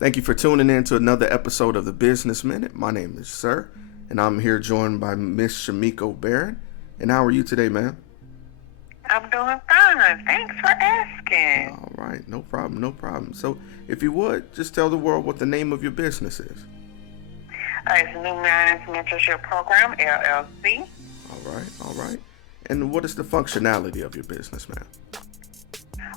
Thank you for tuning in to another episode of the Business Minute. My name is Sirr, and I'm here joined by Miss Shameck'o Barren. And how are you today, ma'am? I'm doing fine. Thanks for asking. All right, no problem. So, if you would, just tell the world what the name of your business is. It's New Mindz Mentorship Program, LLC. All right. And what is the functionality of your business, ma'am?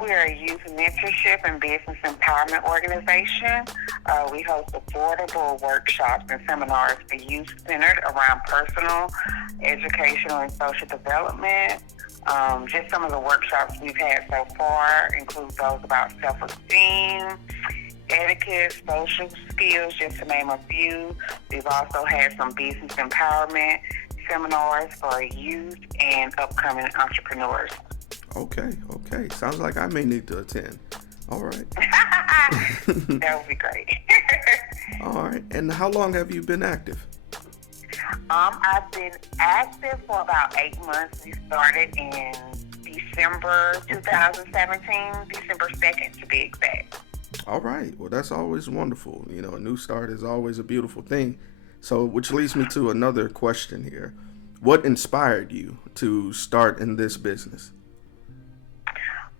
We are a youth mentorship and business empowerment organization. We host affordable workshops and seminars for youth centered around personal, educational, and social development. Just some of the workshops we've had so far include those about self-esteem, etiquette, social skills, just to name a few. We've also had some business empowerment seminars for youth and upcoming entrepreneurs. Okay. Sounds like I may need to attend. All right. That would be great. All right. And how long have you been active? I've been active for about 8 months. We started in December 2017, December 2nd to be exact. All right. Well, that's always wonderful. You know, a new start is always a beautiful thing. So, which leads me to another question here. What inspired you to start in this business?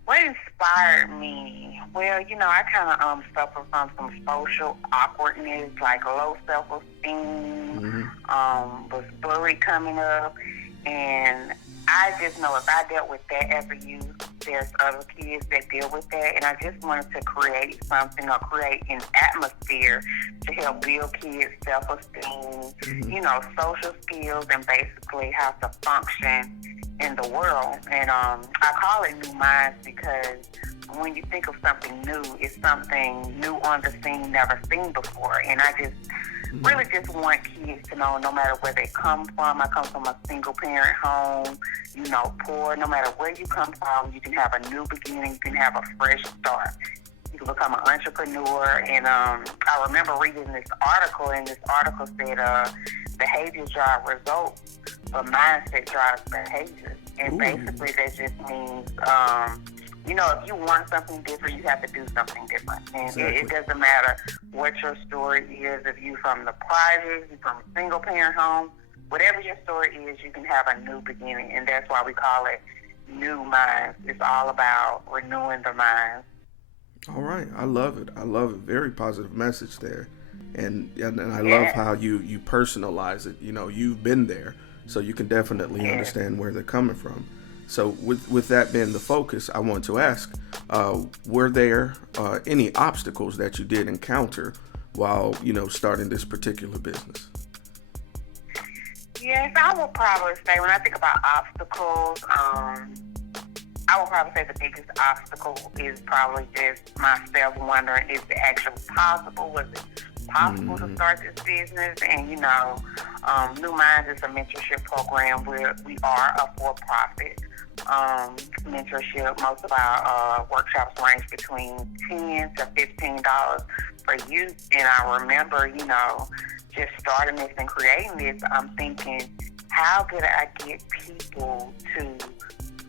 What inspired me? Well, I kind of suffer from some social awkwardness, like low self-esteem, was bullied coming up, and I just know if I dealt with that as a youth, there's other kids that deal with that, and I just wanted to create something or create an atmosphere to help build kids' self-esteem, social skills, and basically how to function in the world. And I call it New Minds because when you think of something new, it's something new on the scene, never seen before. And I just really just want kids to know no matter where they come from. I come from a single parent home, poor. No matter where you come from, you can have a new beginning. You can have a fresh start. You can become an entrepreneur. And I remember reading this article, and this article said behaviors drive results, but mindset drives behaviors. And basically that just means, if you want something different, you have to do something different. And Exactly. it doesn't matter what your story is. If you're from the projects, you're from a single parent home, whatever your story is, you can have a new beginning. And that's why we call it New Minds. It's all about renewing the minds. All right. I love it. Very positive message there. And I love how you personalize it. You've been there, so you can definitely understand where they're coming from. So with that being the focus, I want to ask, were there any obstacles that you did encounter while, starting this particular business? Yes, I would probably say when I think about obstacles, I would probably say the biggest obstacle is probably just myself wondering, is it actually possible? Was it possible to start this business? And, New Minds is a mentorship program where we are a for-profit mentorship. Most of our workshops range between $10 to $15 for youth. And I remember, just starting this and creating this, I'm thinking, how could I get people to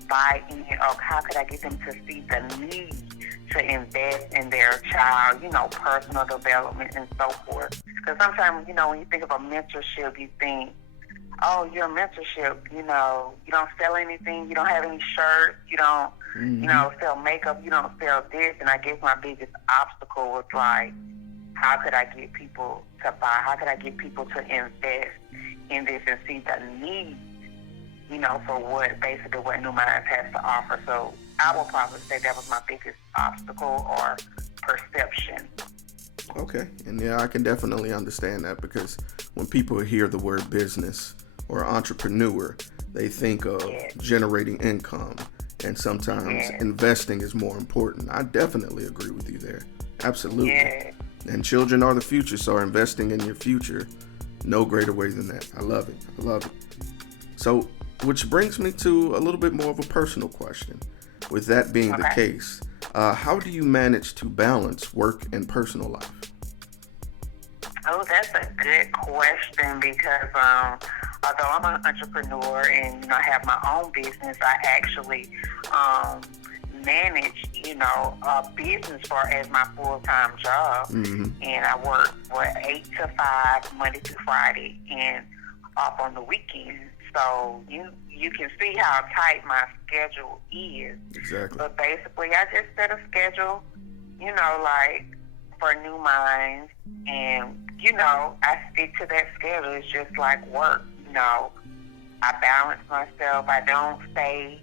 buy in, or how could I get them to see the need to invest in their child, personal development and so forth. Because sometimes, when you think of a mentorship, you think, oh, you're a mentorship, you don't sell anything, you don't have any shirts, you don't, sell makeup, you don't sell this. And I guess my biggest obstacle was like, how could I get people to buy? How could I get people to invest in this and see the need, for what New Minds has to offer? So I will probably say that was my biggest obstacle or perception. Okay. And yeah, I can definitely understand that, because when people hear the word business or entrepreneur, they think of generating income, and sometimes investing is more important. I definitely agree with you there. Absolutely. Yeah. And children are the future, so investing in your future, no greater way than that. I love it. So, which brings me to a little bit more of a personal question. With that being the case, how do you manage to balance work and personal life? Oh, that's a good question, because although I'm an entrepreneur and I have my own business, I actually manage a business as my full-time job. Mm-hmm. And I work 8 to 5 Monday through Friday and off on the weekends. So you can see how tight my schedule is. Exactly. But basically, I just set a schedule, like for new minds, and I stick to that schedule. It's just like work. I balance myself. I don't say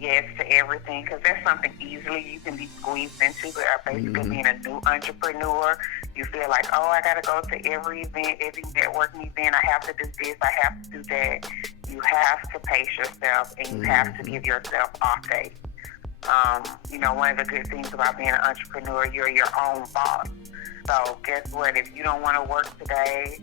yes to everything, because that's something easily you can be squeezed into. But basically, being a new entrepreneur, you feel like, oh, I got to go to every event, every networking event. I have to do this. I have to do that. You have to pace yourself, and you have to give yourself off days. One of the good things about being an entrepreneur, you're your own boss. So guess what? If you don't want to work today,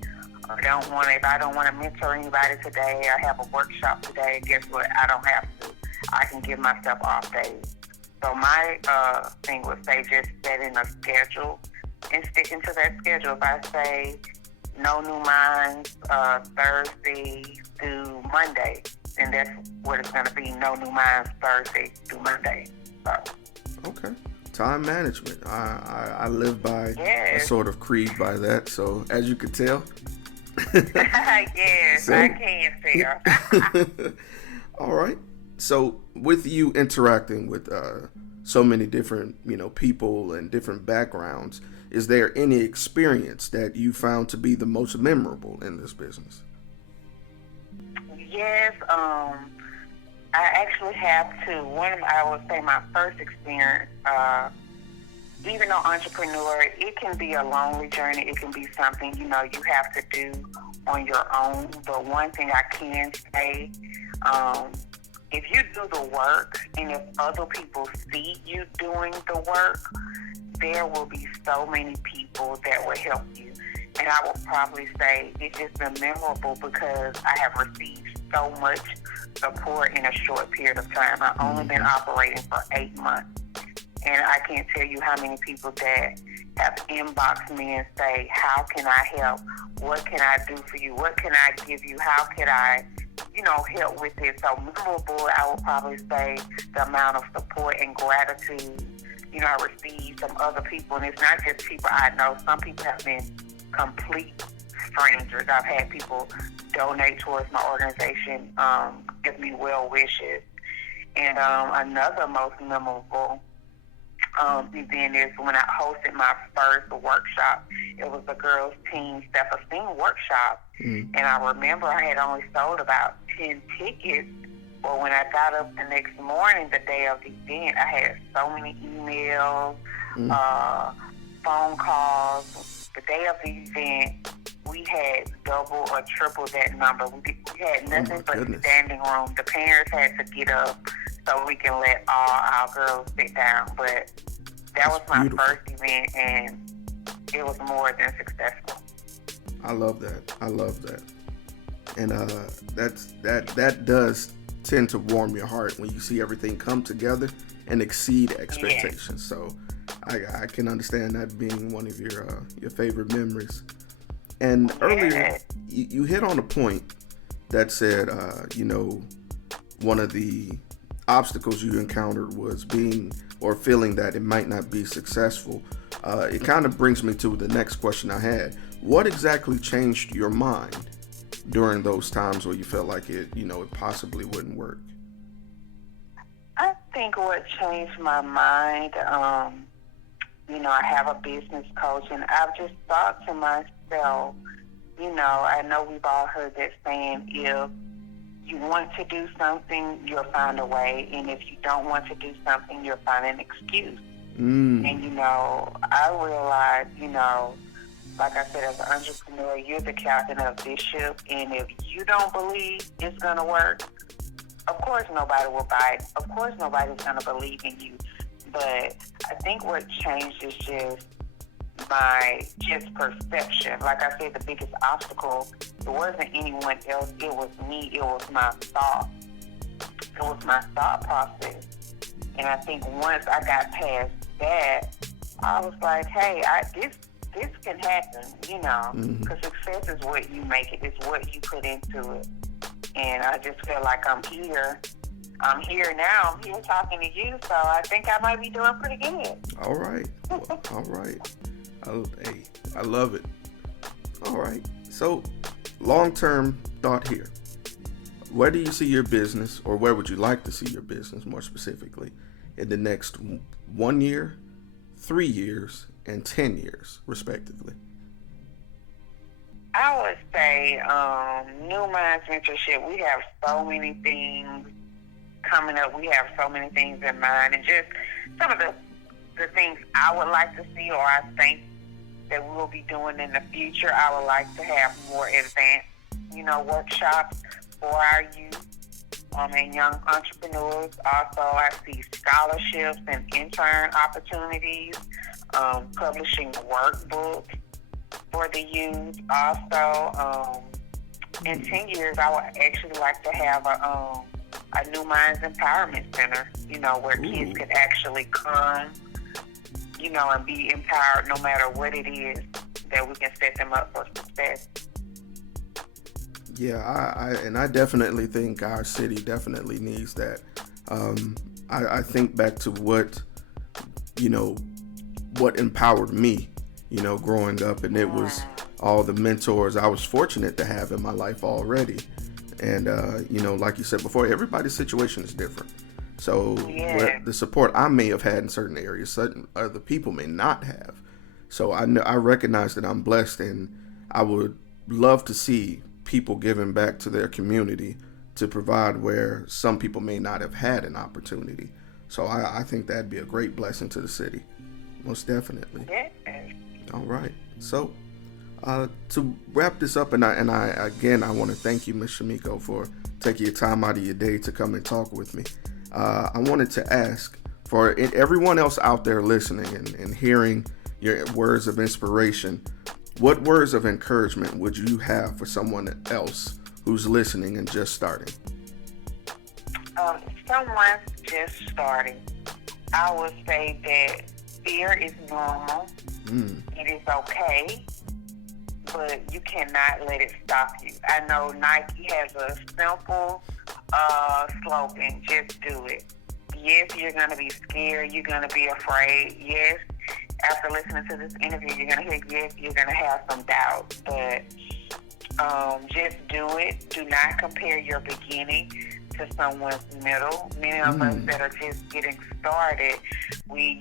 or if I don't want to mentor anybody today, I have a workshop today, guess what? I don't have to. I can give myself off days. So my thing would say just setting a schedule and sticking to that schedule. If I say no new minds Thursday through Monday, then that's what it's going to be. No new minds Thursday through Monday. So. Okay. Time management. I live by a Yes. sort of creed by that. So as you could tell. Yes, So- I can tell. All right. So with you interacting with so many different, people and different backgrounds, is there any experience that you found to be the most memorable in this business? Yes, I actually have two. I would say my first experience, even though entrepreneur, it can be a lonely journey. It can be something, you have to do on your own. But one thing I can say, if you do the work and if other people see you doing the work, there will be so many people that will help you. And I will probably say it's just been memorable because I have received so much support in a short period of time. I've only been operating for 8 months. And I can't tell you how many people that have inboxed me and say, how can I help? What can I do for you? What can I give you? How can I, help with this? So memorable, I would probably say the amount of support and gratitude, I received from other people. And it's not just people I know. Some people have been complete strangers. I've had people donate towards my organization, give me well wishes. And another most memorable event is when I hosted my first workshop. It was the Girls Teen Self-Esteem Workshop. And I remember I had only sold about 10 tickets. But when I got up the next morning, the day of the event, I had so many emails, phone calls. The day of the event, we had double or triple that number. We had nothing but standing room. The parents had to get up so we can let all our girls sit down. But that was my first event, and it was more than successful. I love that. And that does tend to warm your heart when you see everything come together and exceed expectations. So I can understand that being one of your favorite memories. And earlier you hit on a point that said, one of the obstacles you encountered was feeling that it might not be successful. It kind of brings me to the next question I had. What exactly changed your mind during those times where you felt like it possibly wouldn't work? I think what changed my mind, I have a business coach, and I've just thought to myself, I know we've all heard that saying, if you want to do something, you'll find a way, and if you don't want to do something, you'll find an excuse. And, I realized, like I said, as an entrepreneur, you're the captain of this ship, and if you don't believe it's going to work, of course nobody will buy it. Of course nobody's going to believe in you. But I think what changed is just my perception. Like I said, the biggest obstacle, it wasn't anyone else. It was me. It was my thought. It was my thought process. And I think once I got past that, I was like, hey, this can happen, because success is what you make it. It's what you put into it. And I just feel like I'm here I'm here now. I'm here talking to you, so I think I might be doing pretty good. All right. All right. Hey, I love it. All right. So, long-term thought here. Where do you see your business, or where would you like to see your business more specifically, in the next 1 year, 3 years, and 10 years, respectively? I would say new Mindz Mentorship, we have so many things coming up. We have so many things in mind, and just some of the things I would like to see, or I think that we'll be doing in the future. I would like to have more advanced, workshops for our youth and young entrepreneurs. Also, I see scholarships and intern opportunities, publishing workbooks for the youth. Also, in 10 years, I would actually like to have a new Mindz Empowerment Center, where kids could actually come, and be empowered no matter what it is, that we can set them up for success. Yeah, I definitely think our city definitely needs that. I think back to what empowered me, growing up, and it was all the mentors I was fortunate to have in my life already. And, like you said before, everybody's situation is different. So the support I may have had in certain areas, certain other people may not have. So I recognize that I'm blessed, and I would love to see people giving back to their community to provide where some people may not have had an opportunity. So I think that'd be a great blessing to the city. Most definitely. Yeah. All right. So to wrap this up, and I want to thank you, Ms. Shameck'o, for taking your time out of your day to come and talk with me. I wanted to ask, for everyone else out there listening and hearing your words of inspiration, what words of encouragement would you have for someone else who's listening and just starting? Someone just starting, I would say that fear is normal. It is okay, but you cannot let it stop you. I know Nike has a simple slogan: just do it. Yes, you're going to be scared. You're going to be afraid. Yes, after listening to this interview, you're going to hear, yes, you're going to have some doubts, but just do it. Do not compare your beginning to someone's middle. Many of us that are just getting started, we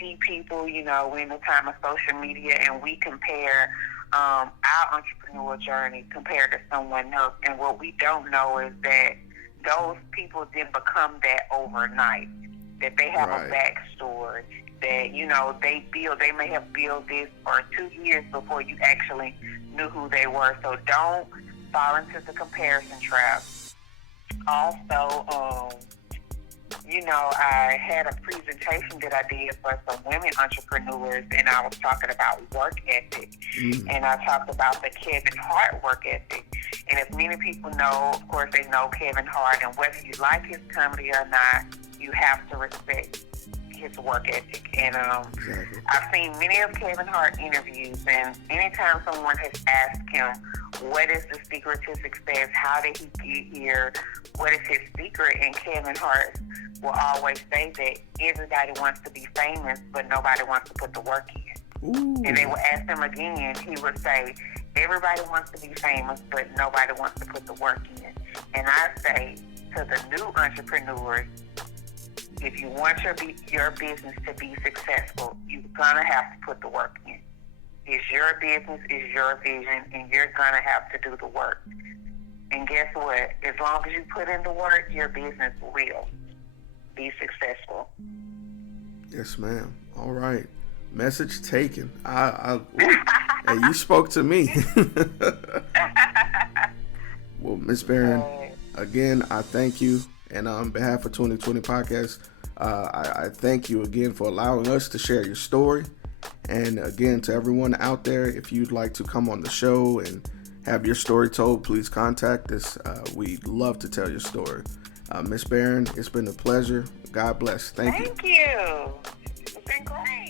see people, we're in the time of social media, and we compare our entrepreneurial journey compared to someone else. And what we don't know is that those people didn't become that overnight, that they have a backstory, that, they may have built this for 2 years before you actually knew who they were. So don't fall into the comparison trap. Also, I had a presentation that I did for some women entrepreneurs, and I was talking about work ethic, and I talked about the Kevin Hart work ethic. And if many people know, of course, they know Kevin Hart, and whether you like his comedy or not, you have to respect his work ethic. And I've seen many of Kevin Hart interviews, and anytime someone has asked him, what is the secret to success? How did he get here? What is his secret? And Kevin Hart will always say that everybody wants to be famous, but nobody wants to put the work in. Ooh. And they will ask him again, he would say, everybody wants to be famous, but nobody wants to put the work in. And I say to the new entrepreneurs, if you want your business to be successful, you're going to have to put the work in. It's your business, it's your vision, and you're going to have to do the work. And guess what? As long as you put in the work, your business will be successful. Yes, ma'am. All right. Message taken. Hey, you spoke to me. Well, Miss Barren, again, I thank you. And on behalf of 2020 Podcast, I thank you again for allowing us to share your story. And again, to everyone out there, if you'd like to come on the show and have your story told, please contact us. We'd love to tell your story. Miss Barren, it's been a pleasure. God bless. Thank you. Thank you. It's been great.